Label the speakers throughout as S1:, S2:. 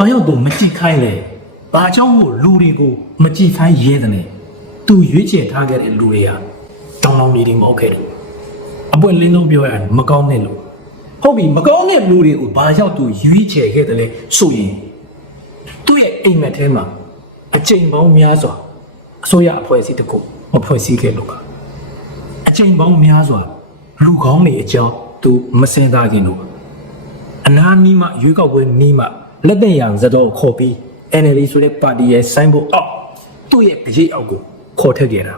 S1: ဘာကြောင့်သူမကြည့်ခိုင်းလဲဘာကြောင့်မို့လူတွေကိုမကြည့်ခိုင်းရဲတယ်လဲသူရွေးချယ်ထားခဲ့တဲ့လူတွေဟာတောင်းတောင်းနေတယ်မဟုတ်ခဲ့တယ်အပွင့်လင်းလုံးပြောရရင်မကောင်းတဲ့လူဟုတ်ပြီမကောင်းတဲ့လူတွေကိုဘာကြောင့်သူရွေးချယ်ခဲ့တယ်လဲဆိုရင်သူ့ရဲ့အိမ်မက်ထဲမှာအချိန်ပေါင်းများစွာအစိုးရအဖွဲ့အစည်းတစ်ခုမဖွဲ့စည်းခဲ့လို့ပါအချိန်ပေါင်းများစွာလူကောင်းတွေအကြောင်းသူမစင်သားခင်လို့ပါအနာနီးမှရွေးကောက်ပွဲနီးမှ လက်တဲ့ရံဇတော်ကိုခေါ်ပြီး NLD ဆိုတဲ့ပါတီရဲ့ဆိုင်းဘုတ်အောက်သူ့ရဲ့အရေးအောက်ကိုခေါ်ထည့်ခဲ့တာ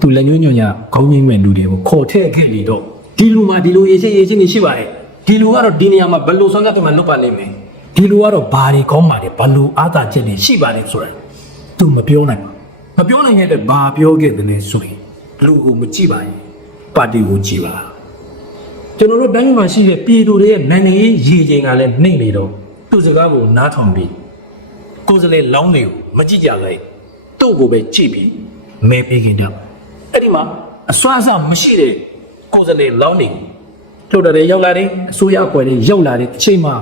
S1: သူလက်ညှိုးညွှန်ညာခေါင်းငိမ့်မဲ့လူတွေကိုခေါ်ထည့်ခဲ့လေတော့ဒီလူမှဒီလိုရေးချင်းရေးချင်းနေရှိပါတယ်ဒီလူကတော့ဒီနေရာမှာဘယ်လိုဆောင်ရတဲ့မှာလွတ်ပါလိမ့်မယ်ဒီလူကတော့ဘာတွေကောင်းပါလဲဘယ်လိုအားသာချက်တွေရှိပါလဲဆိုတာသူမပြောနိုင်ဘူးမပြောနိုင်တဲ့အတွက်ဘာပြောခဲ့တယ်လဲဆိုရင်လူကိုမကြည့်ပါရင်ပါတီကိုကြည့်ပါ ကျွန်တော်တို့တိုင်းမှာရှိတဲ့ပြည်သူတွေရဲ့နိုင်ငံရေးရည်ချိန်ကလည်းနှိမ့်နေတော့သူ့စကားကိုနားထောင်ပြီးကိုယ်စလေလောင်းတွေကိုမကြည့်ကြလိုက်သူ့ကိုပဲကြည့်ပြီးမဲပေးခင်တော့အဲ့ဒီမှာအစွမ်းအစမရှိတဲ့ကိုယ်စလေလောင်းတွေလှုပ်တဲ့ရောက်လာတယ်အစိုးရအဖွဲ့တွေရောက်လာတဲ့အချိန်မှာ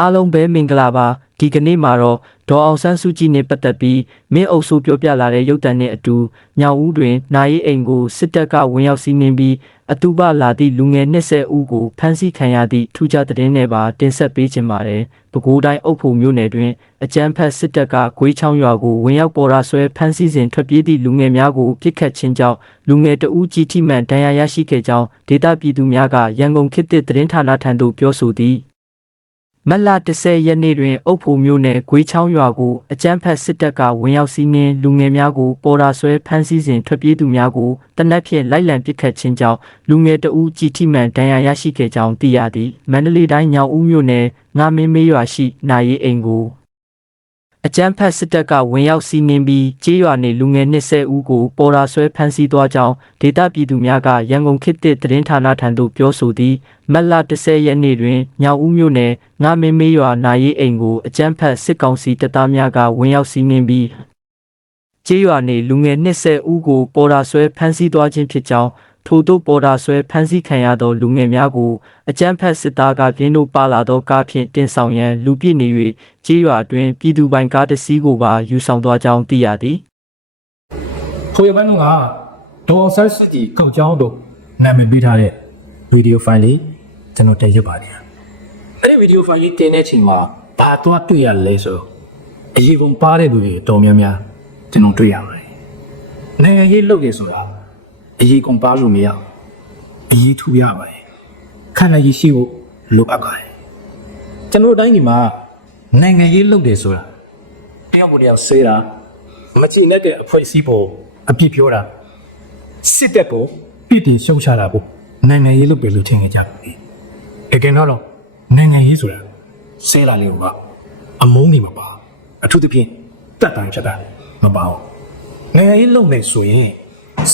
S2: အားလုံးပဲမင်္ဂလာပါ ဒီကနေ့မှာတော့ဒေါ်အောင်ဆန်းစုကြည်နဲ့ပတ်သက်ပြီးမင်းအုပ်စုပြောပြလာတဲ့ရုပ်တံနဲ့အတူညောင်ဦးတွင်နိုင်ရေးအိမ်ကိုစစ်တပ်ကဝင်ရောက်စီးနင်းပြီးအတူပလာသည့်လူငယ်20ဦးကိုဖမ်းဆီးခံရသည့်ထူးခြားသတင်းနဲ့ပါတင်ဆက်ပေးခြင်းပါတယ်ပဲခူးတိုင်းအုပ်ဖို့မြို့နယ်တွင်အကြမ်းဖက်စစ်တပ်ကဂွေးချောင်းရွာကိုဝင်ရောက်ပေါ်ရာဆွဲဖမ်းဆီးစဉ်ထွက်ပြေးသည့်လူငယ်များကိုပြစ်ခတ်ခြင်းကြောင့်လူငယ်တဦးကြီးထိမှန်ဒဏ်ရာရရှိခဲ့ကြောင်းဒေသပြည်သူများကရန်ကုန်ခေတ်သစ်သတင်းဌာနထံသို့ပြောဆိုသည် မတ်လ10ရက်နေ့တွင်အုပ်ဖို့မျိုးနယ်ဂွေးချောင်းရွာကိုအကြမ်းဖက်စစ်တပ်ကဝင်ရောက်စီးနင်းလူငယ်များကိုပေါ်တာဆွဲဖမ်းဆီးစဉ်ထွက်ပြေးသူများကိုတနက်ဖြန်လိုက်လံပစ်ခတ်ခြင်းကြောင့်လူငယ်တဦးကြီးထိမှန်ဒဏ်ရာရရှိခဲ့ကြောင်းသိရသည်မန္တလေးတိုင်းညောင်ဦးမြို့နယ်ငါမင်းမေးရွာရှိနိုင်ရေးအိမ်ကို အကြမ်းဖက်စစ်တပ်ကဝင်ရောက်စီးနင်းပြီးကြေးရွာနေလူငယ်20ဦးကိုပေါ်တာဆွဲဖမ်းဆီးသွားကြောင်းဒေသပြည်သူများကရန်ကုန်ခေတ်သစ်သတင်းဌာနထံသို့ပြောဆိုသည်မတ်လ10ရက်နေ့တွင်ညောင်ဦးမြို့နယ်ငါမင်းမေးရွာနာရေးအိမ်ကိုအကြမ်းဖက်စစ်ကောင်စီတပ်သားများကဝင်ရောက်စီးနင်းပြီးကြေးရွာနေလူငယ်20ဦးကိုပေါ်တာဆွဲဖမ်းဆီးသွားခြင်းဖြစ်ကြောင်း ထို့သို့ပေါ်တာဆွဲဖမ်းဆီးခံရသောလူငယ်များကိုအကြမ်းဖက်စစ်သားကပြင်းတို့ပါလာသောကားဖြင့်တင်ဆောင်ရန်လူပြစ်နေ၍ကြေးရွာတွင်ပြည်သူပိုင်ကားတစ်စီးကိုပါယူဆောင်သွားကြောင်းသိရသည်
S1: ခိုရပန်းတို့ကဒေါ်ဆန်းစစ်တီကောက်ကြောင်းတို့နာမည်ပေးထားတဲ့ဗီဒီယိုဖိုင်လေးကျွန်တော်တင်ရပါတယ်အဲ့ဒီဗီဒီယိုဖိုင်လေးတင်တဲ့အချိန်မှာဘာတော့တွေ့ရလဲဆိုတော့အရေးကုန်ပါတဲ့လူတွေတော်များများကျွန်တော်တွေ့ရပါတယ်နိုင်ငံရေးလုပ်ရဆိုတာ အရေးကုန်ပါလို့မရဘူးအရေးထူရပါတယ်ခန္ဓာရည်ရှိဖို့လိုအပ်ပါတယ်ကျွန်တော်တို့တိုင်းဒီမှာနိုင်ငံရေးလုပ်တယ်ဆိုတာတယောက်ကိုတယောက်ဆေးတာမချင်တဲ့အဖွဲ့အစည်းပေါ်အပြစ်ပြောတာစစ်တပ်ကိုပြည်တင်ရှုံချတာပေါ့နိုင်ငံရေးလို့ပဲလို့ထင်ကြတယ်။အကယ်တော့နိုင်ငံရေးဆိုတာဆဲလာလေးကအမုန်းနေမှာပါအထူးသဖြင့်တက်တိုင်းဖြစ်တာမပါဘူး။နိုင်ငံရေးလုပ်နေဆိုရင်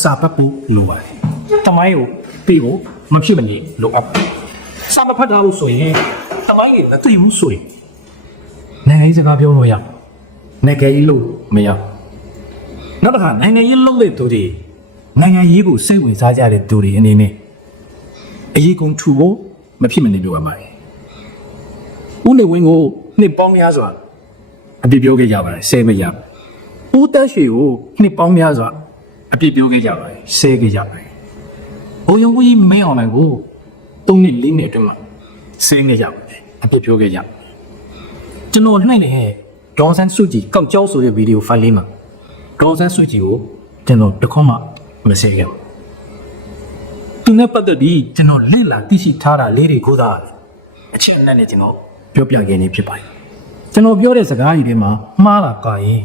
S1: စာပတ်ဖို့လိုပါတယ်။တမိုင်းကိုပြီးဖို့မဖြစ်မနေလိုအပ်တယ်။စာမဖတ်တာလို့ဆိုရင်တမိုင်းကိုမသိဘူးဆိုရင်နိုင်ငံရေးစကားပြောလို့ရနိုင်ငံရေးလို့မရဘူးနောက်တစ်ခါနိုင်ငံရေးလုပ်တဲ့သူတွေနိုင်ငံရေးကိုစိတ်ဝင်စားကြတဲ့သူတွေအနေနဲ့အရေးကုန်ထူဖို့မဖြစ်မနေပြောရမှာ။ဦးနေဝင်းကိုနှစ်ပေါင်းများစွာအပြစ်ပြောခဲ့ကြပါတယ်ဆဲမရဘူး။ဦးတက်ရွှေကိုနှစ်ပေါင်းများစွာ အပြစ်ပြောခဲ့ကြပါတယ်ဆဲခဲ့ကြပါတယ်။ဘုံရုံကြီးမင်းအောင်နိုင်ကိုသုံးနှစ်လေးနှစ်အတွင်းမှာဆဲခဲ့ကြပါတယ်အပြစ်ပြောခဲ့ကြပါတယ်။ကျွန်တော်နှိုက်နေတဲ့ဒေါန်ဆန်စုကြည်ကောက်ကြောက်ဆိုတဲ့ဗီဒီယိုဖိုင်လေးမှာဒေါ်ဆန်းစုကြည်ကိုကျွန်တော်တခွန်းမှမဆဲခဲ့ဘူး။သူနဲ့ပတ်သက်ပြီးကျွန်တော်လင့်လာသိရှိထားတာလေးတွေကိုသာအချင်းအနက်နဲ့ကျွန်တော်ပြောပြခဲ့နေဖြစ်ပါတယ်။ကျွန်တော်ပြောတဲ့စကားကြီးတွေမှာမှားတာကာရင်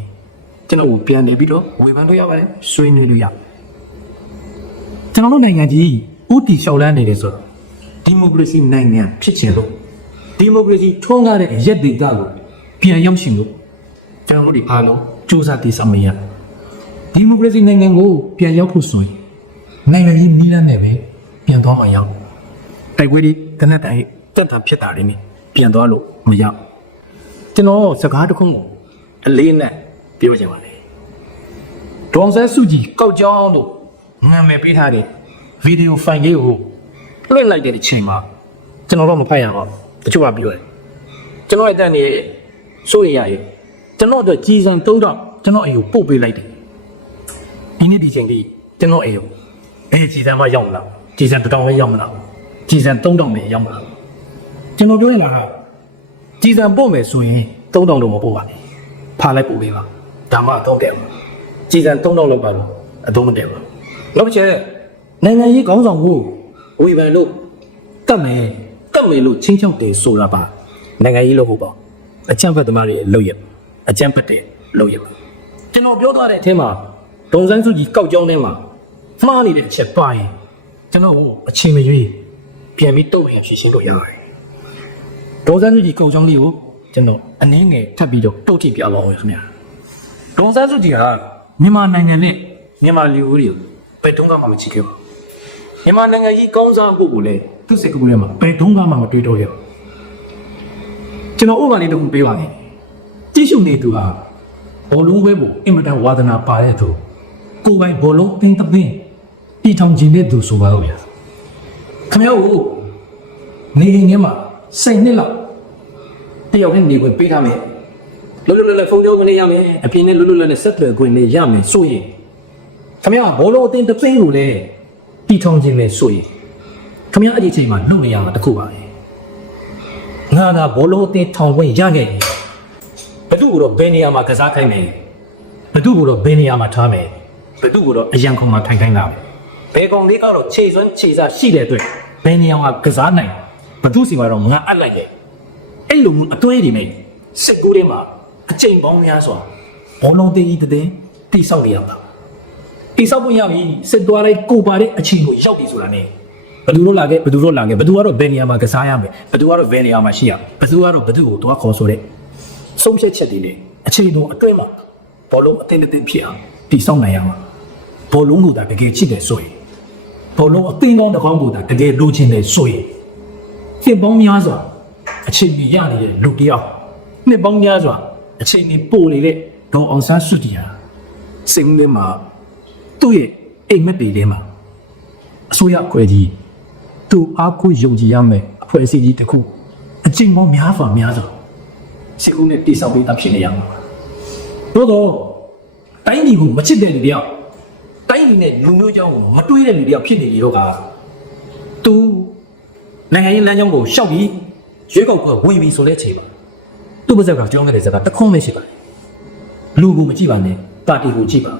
S1: ကျွန်တော်ကိုပြန်နေပြီးတော့ဝေဖန်လို့ရပါတယ်။ဆွေးနွေးလို့ရ။ကျွန်တော်တို့နိုင်ငံကြီးဥတီလျှောက်လန်းနေတယ်ဆိုတော့ဒီမိုကရေစီနိုင်ငံဖြစ်ချင်လို့ဒီမိုကရေစီထွန်းကားတဲ့ရက်ဒေတာကိုပြန်ရောက်ရှိလို့ကျွန်တော်တို့ဒီအားလုံးစူးစမ်းတည်ဆောက်မရဘူးဒီမိုကရေစီနိုင်ငံကိုပြန်ရောက်ဖို့ဆိုရင်နိုင်ငံရေးနီးလန်းနဲ့ပဲပြန်သွားမှရောက်တိုက်ပွဲတွေတနက်တိုင်းတက်တာဖြစ်တာတွေနဲ့ပြန်သွားလို့မရောက်ကျွန်တော်စကားတစ်ခုအလေးနဲ့ ပြောချင်ပါလေဒေါန်ဆန်းစုကြည်ကောက်ကြောင်းလို့နာမည်ပေးထားတဲ့ဗီဒီယိုဖိုင်လေးကိုလွှင့်လိုက်တဲ့အချိန်မှာကျွန်တော်တော့မဖတ်ရပါဘူးတချို့ကပြောတယ်ကျွန်တော်ရဲ့အတန်နေစိုးရိမ်ရရဲ့ကျွန်တော်တို့ကြီးစံ3000ကျွန်တော်အိမ်ကိုပို့ပေးလိုက်တယ်ဒီနေ့ဒီချိန်ကြီးကျွန်တော်အိမ်ကိုဘယ်ကြီးစံမှရောက်မလားကြီးစံ1000ပဲရောက်မလားကြီးစံ3000ပဲရောက်မလားကျွန်တော်ပြောရတာကကြီးစံပို့မယ်ဆိုရင်3000တော့မပို့ပါနဲ့ဖာလိုက်ပို့ပေးပါ ဒါမှတော့တယ်ကြီးစံ3000လောက်ပါတော့အတော့မတယ်ပါနောက်တစ်ချက်နိုင်ငံရေးခေါင်းဆောင်ကိုဝေဖန်လို့တတ်မယ်တတ်မယ်လို့ချင်းချောက်တယ်ဆိုတာပါနိုင်ငံရေးလို့ဟုတ်ပါအချမ်းဖက်သမားတွေရဲ့လုပ်ရအချမ်းဖက်တဲ့လုပ်ရကျွန်တော်ပြောသွားတဲ့အထင်းမှာဒုံစန်းစုကြီးကောက်ကြောင်းထဲမှာမှားနေတဲ့အချက်ပါရင်ကျွန်တော်ကိုအချိန်မရွေးပြန်ပြီးတုံ့ပြန်ဖြေရှင်းလို့ရပါတယ်ဒုံစန်းစုကြီးကောက်ကြောင်းလေးကိုကျွန်တော်အနည်းငယ်ထပ်ပြီးတော့တုတ်ထိပြပါအောင်ခင်ဗျာ ဒုံစန်းစုကြီးကမြန်မာနိုင်ငံနဲ့မြန်မာလူဦးတွေကိုဘယ်တုန်းကမှမချစ်ခဲ့ပါဘူးမြန်မာနိုင်ငံကြီးကောင်းစားဖို့ကိုလည်းသူ့စိတ်ကူးထဲမှာဘယ်တုန်းကမှမတွေးတော့ရဘူးကျွန်တော်ဥပမာလေးတစ်ခုပေးပါမယ်ကြည့်ရှုနေသူဟာဘောလုံးပွဲကိုအင်မတန်ဝါသနာပါတဲ့သူကိုယ်ပိုင်ဘောလုံးသင်သပင်းတီထောင်ခြင်းတဲ့သူဆိုပါတော့ဗျာခင်ဗျားကိုနေရင်ထဲမှာစိတ်နှစ်လောက်တယောက်နဲ့နေခွင့်ပေးထားမယ် လွတ်လွတ်လပ်လပ်ဖုန်းကြောခွင့်ရမယ်အပြင်နဲ့လွတ်လွတ်လပ်လပ်ဆက်သွယ်ခွင့်နဲ့ရမယ်ဆိုရင်ခင်ဗျားဘောလုံးအသင်သပင်းကိုလည်းတီထောင်ခြင်းနဲ့ဆိုရင်ခင်ဗျားအဲ့ဒီအချိန်မှာလုပ်နေရမှာတစ်ခုပါပဲငါကဘောလုံးအသင်ထောင်ခွင့်ရခဲ့ရင်ဘသူ့ကိုတော့ဘယ်နေရာမှာကစားခိုင်းမယ်ဘသူ့ကိုတော့ဘယ်နေရာမှာထားမယ်ဘသူ့ကိုတော့အရန်ခုံမှာထိုင်ခိုင်းတာပဲဘယ်ကောင်လေးကတော့ခြေစွမ်းခြေစားရှိတဲ့အတွက်ဘယ်နေရာမှာကစားနိုင်ဘသူ့စီမှာတော့ငါအပ်လိုက်ရဲ့အဲ့လိုမျိုးအသွေးတွေနဲ့စစ်ကူးတွေမှာ အချိန်ပေါင်းများစွာဘောလုံးတေးကြီးတဲ့တိဆောက်နေရတာတိဆောက်ဖို့ရပြီစစ်သွားလိုက်ကိုပါတဲ့အချိန်ကိုရောက်ပြီဆိုတာ ਨੇ ဘသူတို့လာခဲ့ဘသူတို့လာခဲ့ဘသူကတော့ဘယ်နေရာမှာကစားရမယ်ဘသူကတော့ဘယ်နေရာမှာရှိရဘသူကတော့ဘသူကိုသွားခေါ်ဆိုတဲ့ဆုံးဖြတ်ချက်တွေနဲ့အချိန်တော်အတွင်းမှာဘောလုံးအသင်းအသင်းဖြစ်အောင်တည်ဆောက်နိုင်ရမှာဘောလုံးကိုသာတကယ်ချစ်တယ်ဆိုရင်ဘောလုံးအသင်းကောင်းတစ်ကောင်းကိုသာတကယ်လိုချင်တယ်ဆိုရင်နှစ်ပေါင်းများစွာအချိန်ကြီးရနေတဲ့လူတစ်ယောက်နှစ်ပေါင်းများစွာ အချိန်ကြီးပို့နေတဲ့ဒေါ်အောင်ဆန်းစုကြည်ဟာစိတ်ထဲမှာသူ့ရဲ့အိမ်မက်တွေထဲမှာအစိုးရအဖွဲ့ကြီးသူအားကိုးယုံကြည်ရမယ်အဖွဲ့အစည်းကြီးတစ်ခုအချိန်ပေါင်းများစွာများစွာစိတ်ကူးနဲ့တိဆောက်ပေးတာဖြစ်နေရမှာသို့တော့တိုင်းပြည်ကိုမချစ်တဲ့လူတယောက်တိုင်းပြည်နဲ့လူမျိုးကြောင်းကိုမတွေးတဲ့လူတယောက်ဖြစ်နေလေတော့ကသူနိုင်ငံရေးလမ်းကြောင်းကိုရှောက်ပြီးရွေးကောက်ပွဲဝင်ပြီးဆိုတဲ့အချိန်မှာ သူ့ပါဇက်ကကြောင်းခဲ့တဲ့ဇက်ကတခွန်းပဲရှိပါတယ်လူကိုမကြည့်ပါနဲ့ပါတီကိုကြည့်ပါ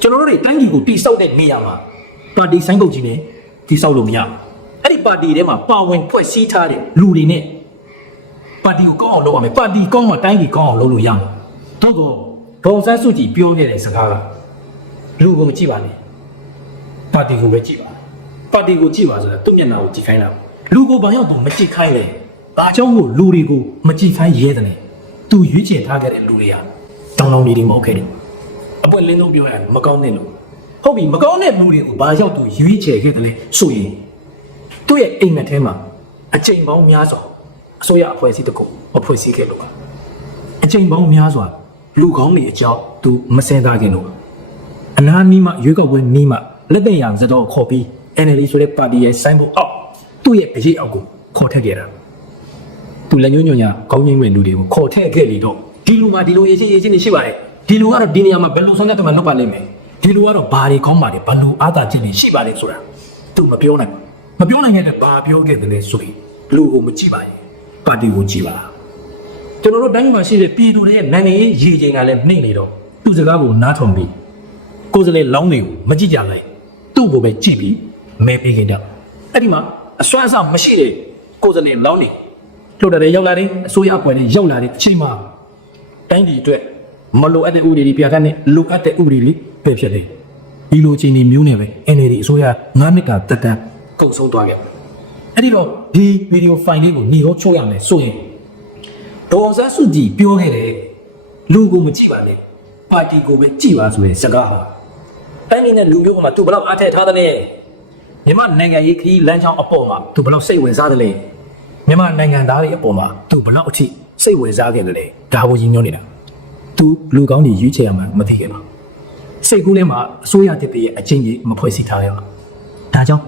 S1: ကျွန်တော်တို့တွေတိုင်းပြည်ကိုတိဆောက်တဲ့နေရာမှာပါတီဆိုင်ကုတ်ကြီးနဲ့တိဆောက်လို့မရဘူးအဲ့ဒီပါတီထဲမှာပါဝင်ဖွဲ့စည်းထားတဲ့လူတွေနဲ့ပါတီကိုကောင်းအောင်လုပ်ရမယ်ပါတီကောင်းမှတိုင်းပြည်ကောင်းအောင်လုပ်လို့ရမယ်တော့တော့ဒေါ်ဆန်းစုကြည်ပြောခဲ့တဲ့စကားကလူကိုမကြည့်ပါနဲ့ပါတီကိုပဲကြည့်ပါပါတီကိုကြည့်ပါဆိုတာသူ့မျက်နှာကိုကြည့်ခိုင်းတာလူကိုဘာရောက်သူမကြည့်ခိုင်းလဲ ဘာကြောင့်ကိုလူတွေကိုမကြည့်ခိုင်းရဲတယ်သူရွေးချယ်ထားခဲ့တဲ့လူတွေကတောင်းတောင်းနေနေမဟုတ်ခဲ့တယ်အပွင့်လင်းဆုံးပြောရရင်မကောင်းတဲ့လူဟုတ်ပြီမကောင်းတဲ့လူတွေကိုဘာရောက်သူရွေးချယ်ခဲ့တယ်လဲဆိုရင်သူ့ရဲ့အိမ်မက်ထဲမှာအချိန်ပေါင်းများစွာအစိုးရအဖွဲ့အစည်းတစ်ခုမဖွဲ့စည်းခဲ့လို့ပါအချိန်ပေါင်းများစွာလူကောင်းတွေအကြောင်းသူမစင်သားခင်လို့ပါအနာနီးမှရွေးကောက်ပွဲနီးမှလက်တဲ့ရံစတော့ခေါ်ပြီး NLD ဆိုတဲ့ပါတီရဲ့စိုင်းဖို့အောက်သူ့ရဲ့ကြေးအောက်ကိုခေါ်ထည့်ခဲ့တာ သူလက်ညှိုးညွှန်ညာခေါင်းငိမ့်မဲ့လူတွေကိုခေါ်ထည့်ခဲ့လေတော့ဒီလူမှာဒီလိုရေးချင်းရေးချင်းနေရှိပါတယ်ဒီလူကတော့ဒီနေရာမှာဘယ်လိုဆုံးဖြတ်တယ်မှလုပ်ပါလိမ့်မယ်ဒီလူကတော့ဘာတွေကောင်းပါလဲဘယ်လိုအားသာချက်တွေရှိပါလဲဆိုတာသူမပြောနိုင်ဘူးမပြောနိုင်တဲ့အတွက်ဘာပြောခဲ့တယ်လဲဆိုရင်လူကိုမကြည့်ပါရင်ပါတီကိုကြည်ပါကျွန်တော်တို့တိုင်းမှာရှိတဲ့ပြည်သူတွေရဲ့နိုင်ငံရေးရည်ချိန်ကလည်းနှိမ့်နေတော့သူ့စကားကိုနားထောင်ပြီးကိုယ်စလေလောင်းတွေကိုမကြည့်ကြလိုက်သူ့ကိုပဲကြည့်ပြီးမဲပေးခင်တော့အဲ့ဒီမှာအစွမ်းအစမရှိတဲ့ကိုယ်စလေလောင်းတွေ လှုပ်တဲ့ရောက်လာတယ်အစိုးရအဖွဲ့တွေရောက်လာတဲ့အချိန်မှာတိုင်းပြည်အတွက်မလိုအပ်တဲ့ဥပဒေတွေပြဋ္ဌာန်းနေလိုအပ်တဲ့ဥပဒေတွေပြည့်ဖြစ်တယ်ဒီလိုချိန်ဒီမျိုးနဲ့ပဲ NLD အစိုးရ9နှစ်ကတက်တန်းကုန်ဆုံးသွားခဲ့တယ်အဲ့ဒီတော့ဒီဗီဒီယိုဖိုင်လေးကိုညီရောချိုးရမယ်ဆိုရင်ဒေါ်အောင်ဆန်းစုကြည်ပြောခဲ့တယ်လူကိုမကြည့်ပါနဲ့ပါတီကိုပဲကြည့်ပါဆိုတဲ့စကားဟာတိုင်းပြည်နဲ့လူမျိုးကမှသူဘယ်လောက်အားထည့်ထားသလဲမြန်မာနိုင်ငံရေးခရီးလမ်းကြောင်းအပေါ်မှာသူဘယ်လောက်စိတ်ဝင်စားသလဲ မြန်မာနိုင်ငံသားတွေအပေါ်မှာသူဘယ်လောက်အထိစိတ်ဝင်စားခဲ့တယ်လဲဒါကိုရည်ညွှန်းနေတာသူလူကောင်းတွေရွေးချယ်ရမှာမသိခဲ့ပါဘူးစိတ်ကူးထဲမှာအစိုးရတစ်တည်းရဲ့အချင်းကြီးမဖွဲ့စည်းထားရပါဒါကြောင့်